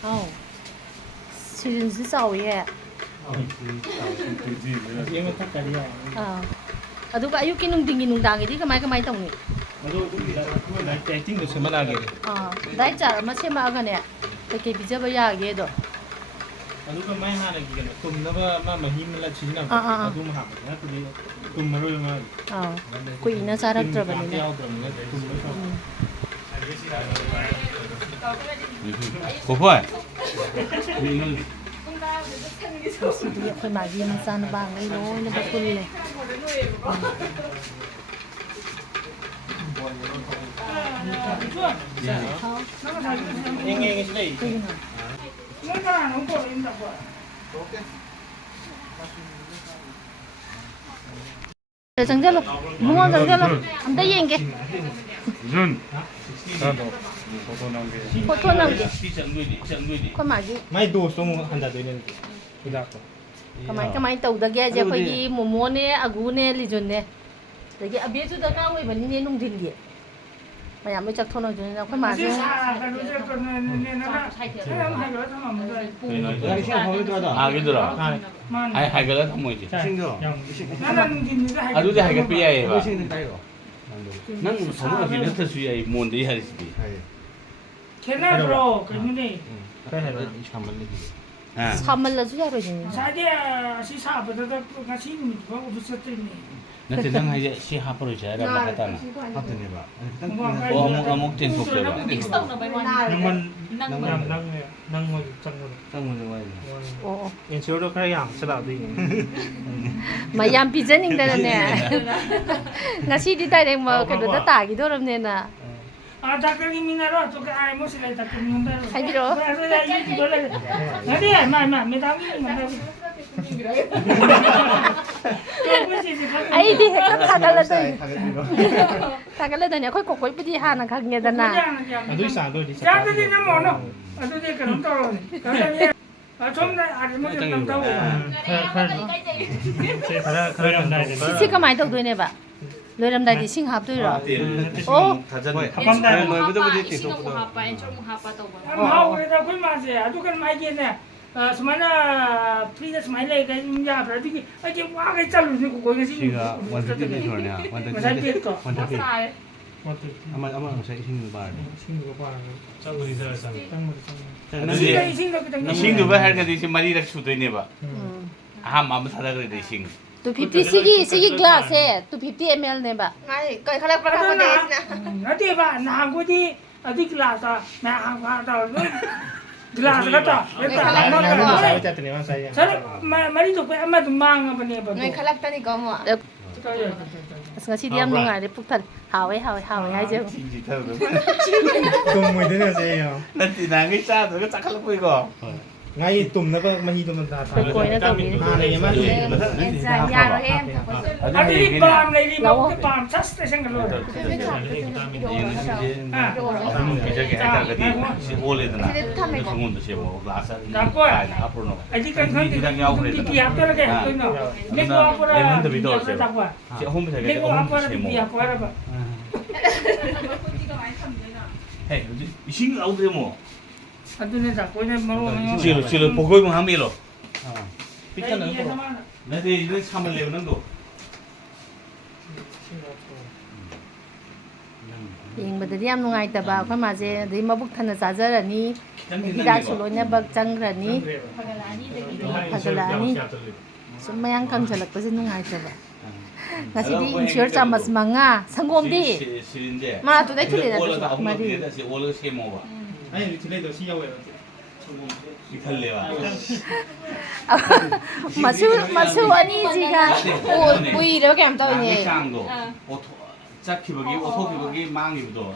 Oh, students is all yeah. Aduh, ayo kinung dingin nung dangi di kamay tong ni. I think the Semanagi. Dai char masih makan ya. Pakai pizza bayar gitu. Aduh, kamay hana gigan. Tum naba mama himla china. Aduh maham. Ya tu dia. Tum maru yang mana? Kui ina sarak terba ni. Kopai. Dia koi magi masan bang ni no, ni betul le. Yang sini. Jangan jalan, bunga jangan jalan. Anda yang ke? Zun. Foto nang. Koi magi. Mai dos tu handa tu ni. Tidak tu. Kamay tahu dah gaya je koi momo ne, agu ne, lijun ne. Lagi abis tu dah kau iban ni nung din dia. Macam macam thon aja ni, koi magi. Ah, gitu lah. Hai kalau kamu itu. Aduh, dia hai pia ya. Nang semua kita tersuai monde hari ini. Kena bro, kena ni. Samal lah juga macam ni. Saya si sahabat tu kasih ni, bawa besar ni. Nanti jangan aja si hapur je ada apa kata nak. Apa ni pak? Oh, amuk ten sok le. Nang mau canggung. Tanggung jawab. Oh. Yang suruh kaya yang sedap ni. Mayam pizza ning dah ni. Ngasi di tadi mau kedua dah tagi tu orang ni na. Ada kali minaro, tu ke ayam mesti lagi tak minaro. Hai biro. Nanti mana, minta minta. Ai di kagala tu. Kagala tu ni aku koi pudi hana kagnya dah na. Aduh, satu di. Jangan tu dia mau no. Aduh dia kena tahu. Kalau ni, macam ni ada mesti nak tahu. Si kamay tahu tu ni ba? Loram dah di sing hap tu ro. Oh. Apa dah? Betul betul itu. Mau kita kau masih, aduh kan macam ni. Semana free dah semai lagi kan ya berarti aje wah ke calu ni kau kasi. Siga, wanita ni sebenarnya. Masih dia tu. Wanita. Ama saya ising bar. Canggung di sana. Ising tu bahar kan isi mari rak sudah ni ba. Ham am salah kerja ising. 250 sigi glass है 250 ml ने बा Kau kalau pernah kau deh na. Nanti pak, nah aku di gelas nah aku tahu gelas kata. Saya cakap ni mana saya. Saya mari tu amat mang apa ni apa. Ngai kalak tani kau mau. ngasi diam nung ada puktal hawe aja Tum mui dia saya. Nanti nangis satu ke cakap lepas itu. Ngai tum napa mahi tum dah. koi na tau ni Mana yang mana? Ya rồi em. Ada di bam lagi mau ke bam sas station kalau. Bisa kita tadi si oleh tu nak. Tunggu tu siapa belasa. Apa no? Aji kan Tidak ngau boleh. di apa lagi tu no. Lego apa lah. Lemon tu video siapa? Si home bisa kita Lego home apa di siapa? apa apa. Hei, ising au dia mo. Aduh ni tak kau ni malu. Cilo pokok mu hamil lo. Pikan apa? Nanti ini sama level nando. Yang betul diam nung ayat ba kau masih di mabuk tanah saja ni tidak sulunya bak canggra ni pagalani semua yang kan celak pasal nung ayat ba nasi di insure sama semanga sanggom di Mana tu dah curi dah. Mari. Si oleh semo ba. Ay, sila itu siya wala. Ikhal lewa. masu ani jika Oh, bui dah macam tahu ni. Canggo. Cakki bagi, otoki bagi mangi betul.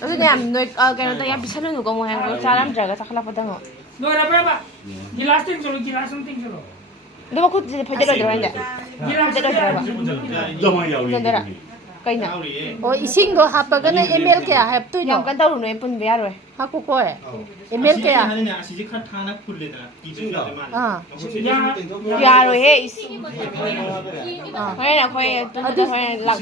Tapi ni am noi kalau tu yang bisa nu kau mau yang cara menjaga saklah pada ngo. Dua berapa? Gilas tinggal, gilas tinggal. Dia aku jadi pelajar dah anda. Gilas Pelajar dah berapa? Zaman ya. Kayna. ꯑꯣ ꯏꯁꯤꯡꯗꯣ ꯍꯥꯞꯄꯒꯅ ml ꯀꯌꯥ ꯍꯥꯞꯇꯣꯏꯅꯣ Yang kan tahu no yang pun biar we. ꯍꯥꯞꯄꯨ ꯀꯣꯏ ml ꯀꯌꯥ ꯑꯁꯤꯁꯦ ꯈꯔ ꯊꯥꯅ ꯐꯨꯜꯂꯦꯗꯅ ꯀꯤꯗꯣꯏ ꯃꯥꯜꯂꯦ ꯑꯥ Biar we he. Hoy na hoy tu hoy lak.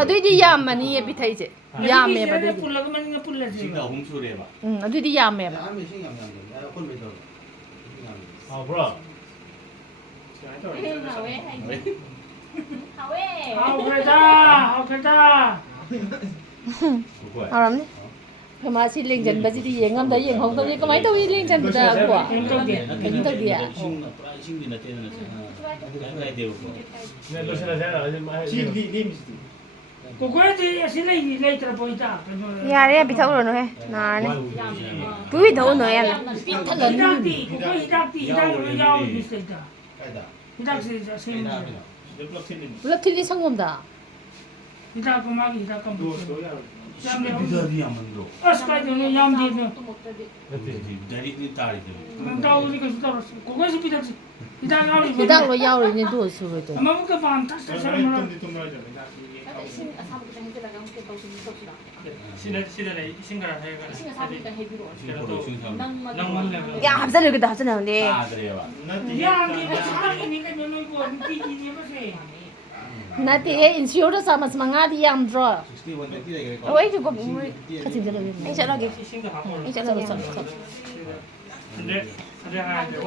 ꯑꯗꯨꯏꯗꯤ ꯌꯥꯝꯃꯅꯤꯌꯦ ꯄꯤꯊꯩꯁꯦ ꯌꯥꯝꯃꯦꯕ ꯑꯗꯨꯗꯤ ꯑꯗꯨꯏꯗꯤ ꯄꯨꯜꯂꯒ ꯃꯅꯤꯡꯗ ꯄꯨꯜꯂꯁꯤ ꯁꯤꯡꯗ ꯑꯍꯨꯝ ꯁꯨꯔꯦꯕ ꯑꯗꯨꯏꯗꯤ ꯌꯥꯝꯃꯦꯕ ꯍꯥꯎꯕ꯭ꯔꯣ 하오크레다 ꯍꯥꯎꯔꯝꯅꯤ ꯑꯩꯈꯣꯏ ꯃꯥꯁꯤ ꯂꯦꯡꯖꯟꯕꯁꯤꯗꯤ ꯌꯦꯡꯉꯝꯗ ꯌꯦꯡꯍꯧꯗꯕꯅꯤ ꯀꯃꯥꯏꯅ ꯇꯧꯏ ꯂꯦꯡꯖꯟꯕꯗ ꯑꯕꯣ ꯀꯩꯅꯣ ꯇꯧꯗꯤꯌꯦ 이싱이 나때는 가이데고 고고야지 아시네 레이트라 보이다 Yare ya bitau no he. Na ne. Tui thau no ya. 히닥티 고고 히닥티 히닥으로 야오 비슷하다 히닥시 세미 물론 틀린 상검다 히닥 고마기 히닥 감 비자리 안만도 아스카이도는 얌디는 다리니 다리도 나오니 그 스타러스 고고에서 비닥시 히닥 야오 히닥으로 야오리는 또 수로도 아마부터 밤 탔어 사람을 시대에 신가라 해가 Ya habsan ke dah habsan ne. 아들이야 얌디 사람이니까 너는 뭐 뛰기니 해보세 나한테 인시오도 사마스 망아디 얌드로 Oi tu ko. 같이 들어 Ai cha lagi. 신가 하고 Ai cha lagi. 근데 하는데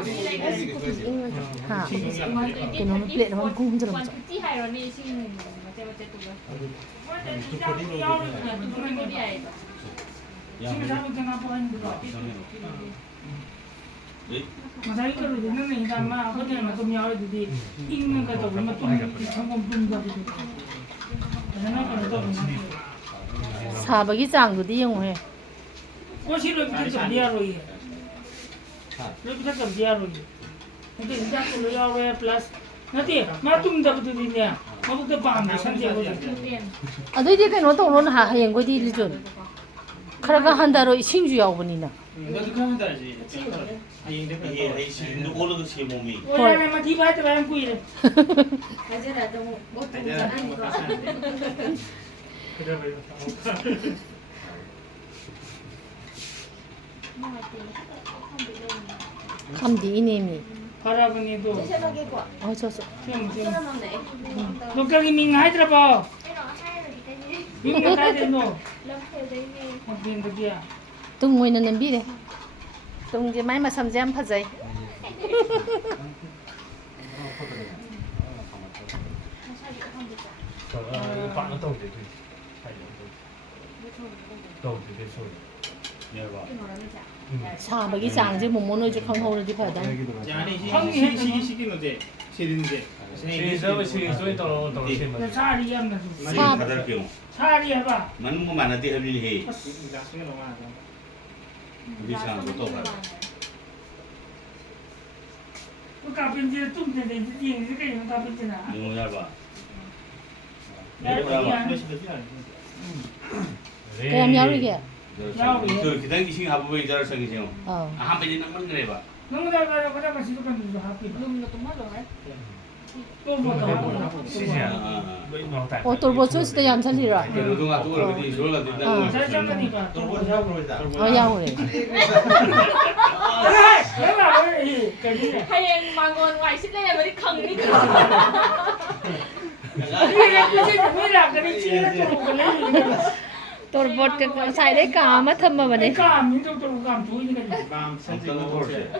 하 그놈 플레이트 한 공들어 봐 지금 잘못된 아빠는 Masai ka rin na ni tama ako din na tumyaw di ingin ka to na tum hanggang tumda di. Ano ka to? 사박이 짱도디 영해 Ko si lo kita sa dia ro ye. Lo kita sa dia ro ye. Hindi hindi ko lo yaw plus. Nati, matumda bu di niya. Mabukta pa ang san dia ko. 아들이 그노 또는 하행 거디 리존 카라가 한다로 신주 야오보니나 이것도 가면 되지 이게 이싱도 올라도 세 몸이 Wala na matibay ta lang ko ye. 감디 이님이 Para ba ni do? 저저 Lo ka giming hydra ba? Yung ka din no. Magin ba dia? tung 모이는 냄비래 tung 이제 많이 마삼지 안 파자이 bạn tàu để tàu để sôi 사박이 짱지 못 모노지 강호르지 파다 아니 시기는데 시리는데 sôi tàu tàu xem mà Sa ri yam na. 사 가다르게요 Sa ri ba? 만뭐 만나대 할일 해 나중에 넘어가 우리상 또 봐. Ko ka pin dia tum de de di ni ka yung ka pin na. 뭐야 봐. 그냥 야오리게 그 기당 기신 하부 이자를 생기죠. 어 한 번에 남는 거래 봐. Nung da ka ka si kan du happy. To mo to. 어 돌보스도 얌살리라 그동안 또 그렇게 졸라 된다고. Sa sa ka di ba? 어 야오래 Hayeng mangon ngoài xích lên mà đi khăng đi. 돌보 사이에 까마 텀마바네 밤 산책을 도체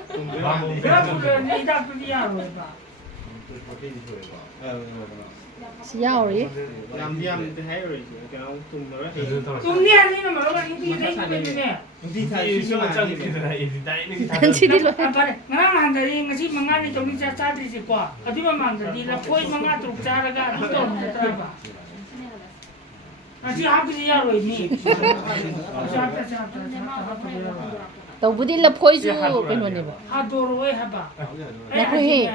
야오리 얌얌 대하이로 그냥 tum노라 단치리로 taubu디 la phoisu kenone ba 하도로에 해봐. 나코해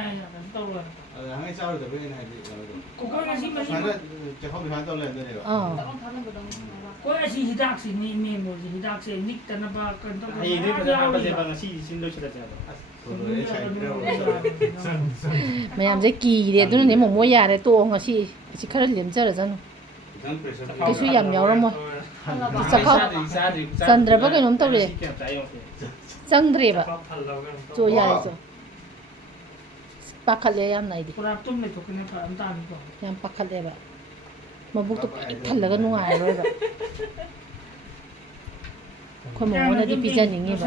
ngay sau rồi bên này 그거는 심은 chỉ không bị phán tàu lên đây này 어 그것이 히닥시 니 뭐지 히닥시 닉다나 봐 근데 이들 그냥 빠져 봐는 신도 치다잖아 rồi chạy đâu mayam je ki re dun ne mo mo ya re to nga si khara lem jar jan Kaisu yam yauramo. Chakhaw chandra ba kainom tawre. Changdre ba. Cho yare cho. Pakhale yam naidi. Pura tum le to kene pa am ta mi ko. Yam pakhale ba. Mabuk to thallaga nungai roi ba. Khoi momo na di pijaningi ba.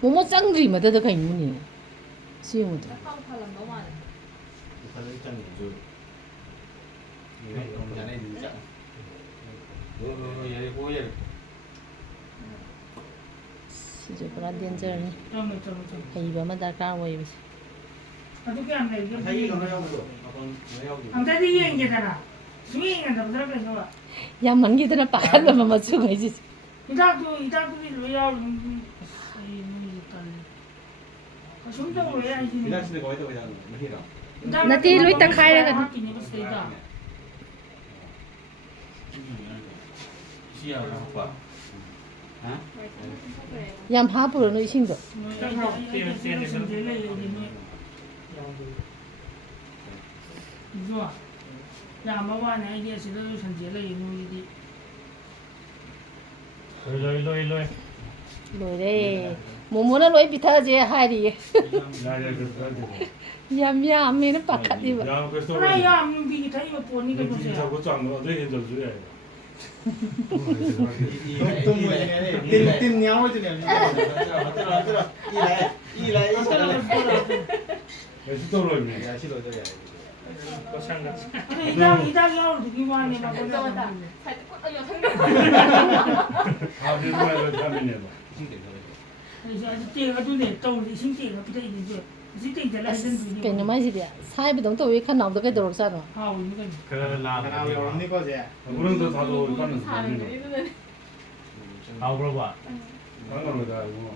Momo changdri ma da kainu ni. Simu da. Sijo pura danger ni. Haiba ma darkar oi ba. Adu kya am le. Am ta di yen ke dara. Sui ngan da dara ka so. Yam man gi dana pakhala ma ma chu ngai ji. Ida tu di lo ya ni. Ai ni tan. Ka sum ta lo ya ni. Bilasne ko ito yan. Mahira. Nati lui ta khai ra ga. Yam ha puro no ising do. Ya ma wa na idea si lo san je le yin ni di. Loi. Loi re. Momo na loi pitha je hai ri. Yam me na pakhati ba. Ra ya am bi thai ma po ni ka mo se. Tin nhau chứ nè. Ida ya lu ki wa ni ma ko na. Ti ga tu ne to li sin ti ga pi dai ni je. Si ti de la sen du ni. Cái nó mai gì đấy, sai bị đóng tàu khăn nóng được cái đồ sao rồi? Ha wi ni ka. Nào rồi đi có gì? 그런도 다도 이거는 아우라고. 방금으로 다 이거.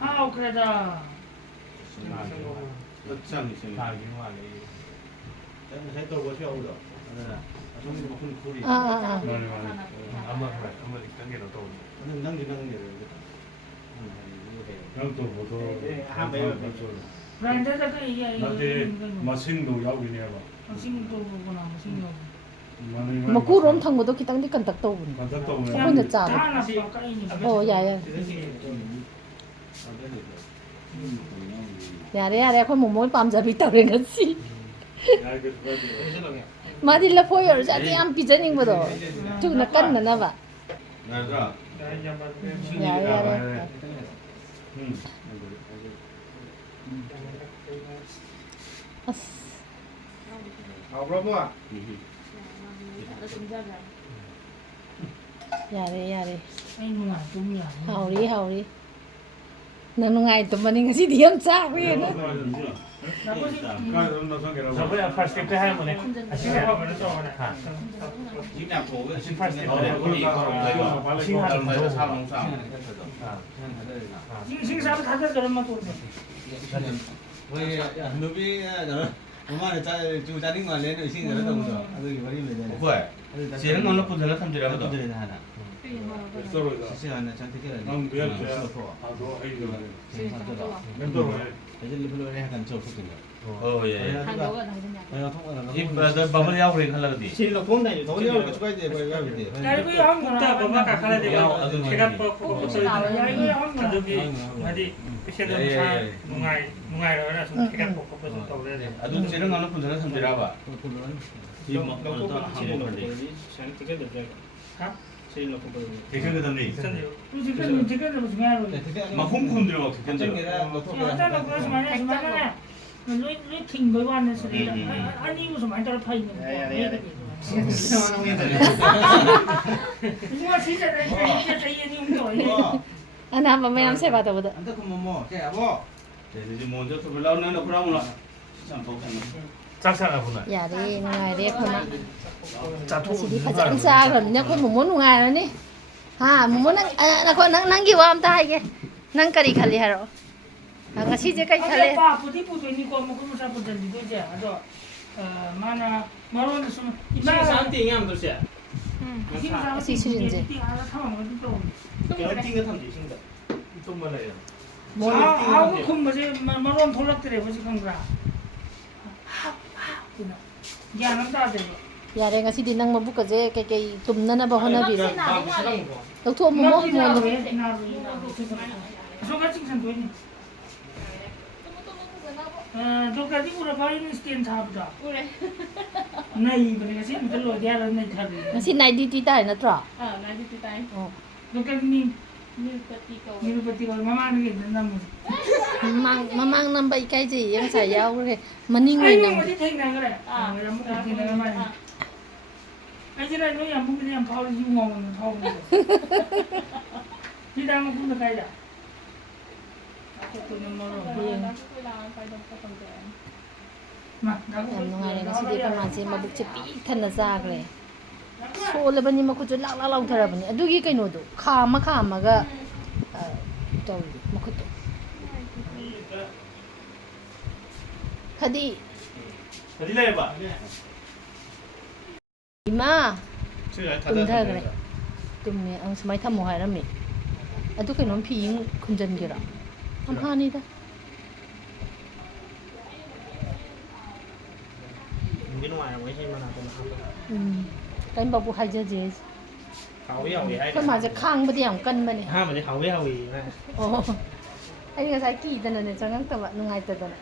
Ha o kra da. 어짱이 생. 다 이거하네. Saya tahu bos kau dah. Ada. Asal ni bukan kuri. 맞네. 아마 이딴게로 또. Nang di. 그럼 또 뭐도. Ra da da ka ya. 나한테 마싱도 야우기네 봐. Sing to ko na sing yo. Mà cú rôm thằng một đôi khi tăng đi cần tắc tàu bún. 간단도 Con nhật chả. Ta na pa ka ni. Ồ dạ. Dạ con một mối bám giờ bị tàu lên cái gì. Mà đi là phôi ở ra thì ăn pizza nhưng mà đó. Chú nó cân là vậy. 나가. Dạ. Học lắm à? Dạ đi. Ai nu na tu mi ya. Hào đi. Nang ngày tụi mình ngay đi ăn cha vậy nó. 저번에 first step 해 뭐네. 아시네. Chính là cổ cái first step. Sing sa ta ta ka ma to. Vậy đối với đó, mà cha chú gia đình mà lên ở sinh rồi đâu rồi, rồi vậy mới lên. 왜? 쟤는 너는 부들러 삼지라거든. Bukan hana. Sisi hana cantik kan? 넌 그냥 아도 해이도. Jadi lebih lebih akan coba tu. 예. Kalau tu orang 이 버블 야우린 할라거디. Xin là cuốn này tối nhau có cái gì vậy vậy vậy. Ya ko ya hang 딱 엄마 가카라 되고 아들 제가 뭐 소리 ya ko ya hang 가족이 어디 그셔도 누가이라 좀 제가 꼭 좀 떠올려야 돼. 아도 쟤는 너는 부들러 삼지라봐. 이 Đâu 뭐 có 또 xin là 한번 bởi vì sáng thì cái được rồi. Hả? Xin là bởi vì 대견거든니. Tu ji ka na bu nga ro. 막 홈콘들어 막 Cantik 대견들어. ni lah, betul. Ya ta na ko sa ma na. Loi thing goi wan na sa ni. Ani ko sa ma ta phai ni. sao nó nghe thấy. Mo si sa dai sa ye ni um to. Anh làm mà mày làm xe vào tàu được. Anda kau mau, saya apa? 이제 먼저 또 올라오는 거 그러면 참 좋겠네. 짝짝하구나. Dạ đi, ngày đi không ạ. Chị đi phải dẫn xa rồi nha, con muốn ngày rồi nè. Ha, muốn năng con năng kêu am tai cái. Năng cái gì khali hả? Năng cái gì cái khali. Pa pu ti pu to ni ko mo ko sa pu dan di do ja. Ado mana maron su. Xin sáng thì nghe tôi sẽ. Chị sư gì? Ti ala tha ma du to. Cái tin cái thằng gì xin được. 또 말해요. 아, kum ma je maron tholak tere ba ji kang ra. Ha. ꯒ꯭ꯌꯥꯟ ꯑꯃ ꯇꯥꯗꯦꯕ ꯌꯥꯔꯦ ꯉꯁꯤꯗꯤ ꯅꯪ ꯃꯕꯨꯛꯀꯁꯦ ꯀꯩꯀꯩ ꯇꯨꯝꯅꯅꯕ ꯍꯣꯠꯅꯕꯤꯔꯣ ꯂꯧꯊꯣꯛꯑꯣ ꯃꯣꯃꯣ ꯑꯁꯣꯝ ꯈꯔ ꯆꯤꯡꯁꯟꯗꯣꯏꯅꯤ ꯗꯣꯛꯇꯔꯗꯤ ꯎꯔꯕ ꯑꯩꯅ ꯁ꯭ꯇꯦꯟ ꯁꯥꯕꯗꯣ ꯎꯔꯦ ꯅꯩꯕꯅꯦ ꯉꯁꯤ ꯑꯃꯨꯛꯇ ꯂꯣꯏꯒꯦ ꯌꯥꯔꯣꯏ ꯅꯩꯊꯔꯤ ꯉꯁꯤ ꯅꯥꯏꯠ ꯗ꯭ꯌꯨꯇꯤ ꯇꯥꯔꯦ ꯅꯠꯇ꯭ꯔꯣ ꯅꯥꯏꯟꯇꯤ ꯇꯥꯏ ꯑꯣ ꯗꯣꯛꯇꯔꯒꯤ ꯃꯤ ꯅꯤꯔꯨꯄꯇꯤ ꯀꯧꯋꯦ ꯅꯤꯔꯨꯄꯇꯤ ꯀꯧꯋꯦ ꯃꯃꯥꯡꯗ ꯌꯦꯡꯗꯅ ꯅꯝꯃꯨꯁꯤ ꯃꯃꯥꯡ ꯅꯝꯕ ꯏꯀꯥꯏꯖꯩꯌꯦ ꯉꯁꯥꯏ ꯌꯥꯎꯈ꯭ꯔꯦ ꯃꯅꯤꯡ ꯑꯩ ꯑꯣꯏꯅ ꯅꯣꯡꯃꯗꯤ ꯊꯦꯡꯅꯈ꯭ꯔꯦ ꯑꯃꯨꯛ ꯊꯦꯡꯅꯈ꯭ꯔ ꯃꯥꯜꯂꯦ ꯑꯩꯁꯤꯅ ꯅꯣꯏ ꯌꯥꯝꯕꯨꯡꯗꯤ ꯌꯥꯝ ꯐꯥꯎꯔꯤ ꯌꯨ ꯉꯥꯎꯅ ꯐꯥꯎꯕꯅꯦ ꯁꯤꯗ ꯃꯈꯨꯝꯗ ꯀꯥꯏꯗ ꯌꯥꯝ ꯅꯨꯡꯉꯥꯏꯔꯦ ꯉꯁꯤꯗꯤ ꯄ꯭ꯔꯃꯥꯟꯁꯦ ꯃꯕꯨꯛꯁꯦ ꯄꯤꯛ ꯊꯟꯅ ꯆꯥꯈ꯭ꯔꯦ ꯁꯣꯜꯂꯕꯅꯤ ꯃꯈꯨꯠꯁꯨ ꯂꯥꯛ ꯂꯥꯎꯊꯔꯕꯅꯤ ꯑꯗꯨꯒꯤ ꯀꯩꯅꯣꯗꯣ ꯈꯥꯝꯃꯒ ꯇꯧꯔꯤ ꯃꯈꯨꯠꯇꯣ ꯈꯗꯤ 어디 내봐. 이마 tumꯊꯈ꯭ꯔꯦ ꯇꯨꯝꯃꯦ ꯁꯨꯃꯥꯏꯅ ꯊꯝꯃꯣ ꯍꯥꯏꯔꯝꯃꯤ ꯑꯗꯨ ꯀꯩꯅꯣꯝ ꯐꯤ ꯈꯨꯝꯖꯤꯟꯒꯦꯔꯣ ꯑꯝꯍꯥꯅꯤꯗ ꯅꯨꯡꯗꯤ ꯅꯨꯡꯉꯥꯏꯔꯝꯃꯣꯏ ꯁꯤ ꯃꯅꯥꯛꯇ ꯍꯥꯞꯄ ꯀꯩꯝꯕꯕꯨ ꯍꯥꯏꯖꯗꯦ ꯍꯥꯎꯋꯤ ꯍꯥꯎꯋꯤ ꯍꯥꯏ ꯑꯩꯈꯣꯏ ꯃꯥꯁꯦ ꯈꯥꯡꯕꯗꯤ ꯌꯥꯝ ꯀꯟꯕꯅꯦ ꯑꯍꯥꯟꯕꯗꯤ ꯍꯥꯎꯋꯤ ꯍꯥꯎꯋꯤ ꯑꯣ ꯑꯩ ꯉꯁꯥꯏ ꯀꯤꯗꯅꯅꯦ ꯆꯪꯉꯛꯇꯕ ꯅꯨꯡꯉꯥꯏꯇꯗꯅ